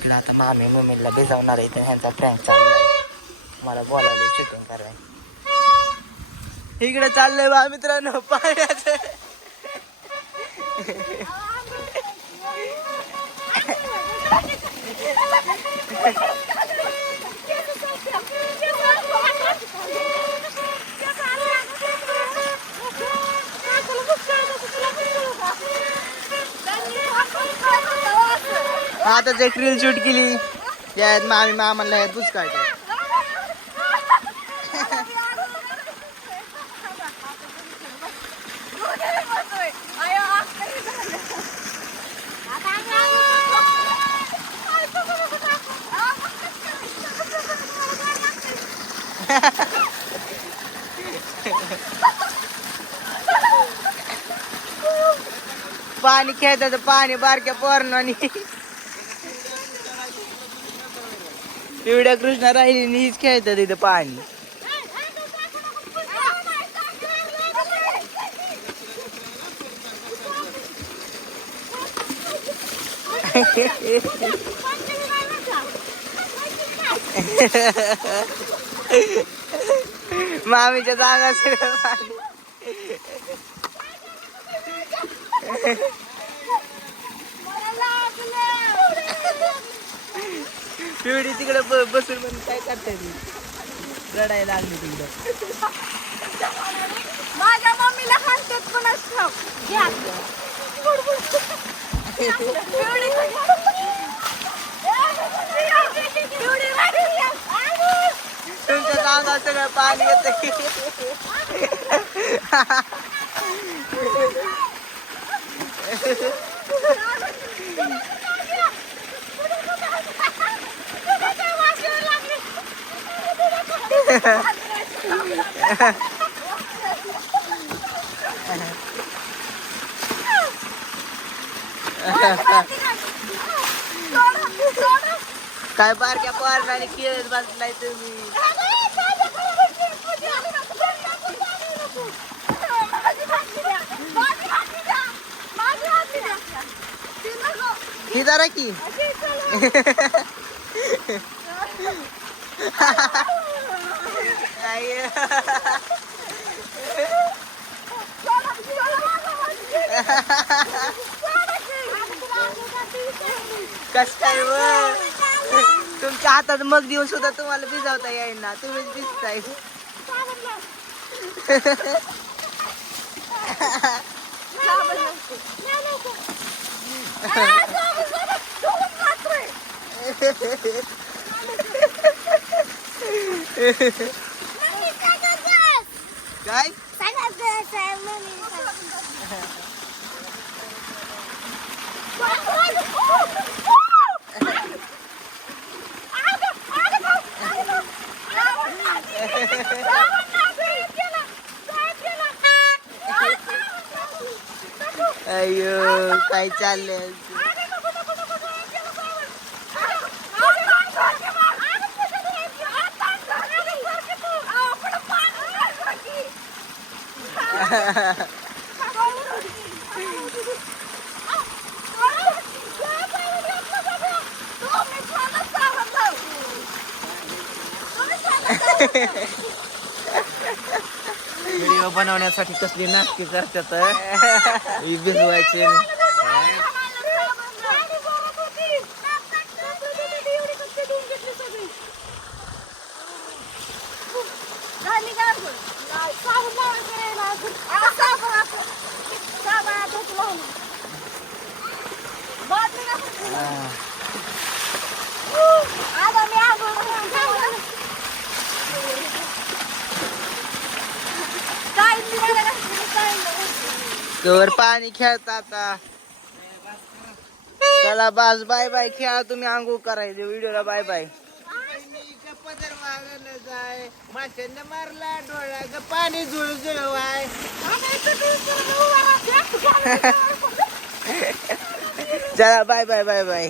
म्हटलं आता मामी मम्मीला भिजवणार आहे तर ह्यांचा प्रँक चाललाय मला बोलावलं शूटिंग करायला. इकडे चाललंय बा मित्रांनो पाण्याचं. आता एक रील शूट केली. त्यात मामी मामाला तूच काय पाणी खेळतात पाणी बारक्या पोरणानी पिवड्या कृष्णा राहिली आणि हीच खेळतात तिथं पाणी. मामीच्या जागा सगळं पाणी. पिवडी तिकडे बसून म्हणून काय करताय ती रडायला लागली तिकडं. माझ्या मम्मीला हाणतात कोणाच ठाव घ्या. तुमच्या जागा सगळं पाणी येत. काय बारक्या पोराने खेळत बसलाय तुम्ही? ही जरा की. कस काय व? तुमच्या हातात मग देऊन सुद्धा तुम्हाला भिजवता येईना. तुम्हीच भिजताय. काय अयो काय चाललंय व्हिडिओ बनवण्यासाठी कसली नाटकी करतात भिजवायची. कवर पाणी खेळता आता. चला बास बाय बाय खेळा तुम्ही आंघोळ करायचे व्हिडिओला बाय बाय. माशांना मारला डोळा ग पाणी जुळ जुळवाय चला बाय बाय बाय बाय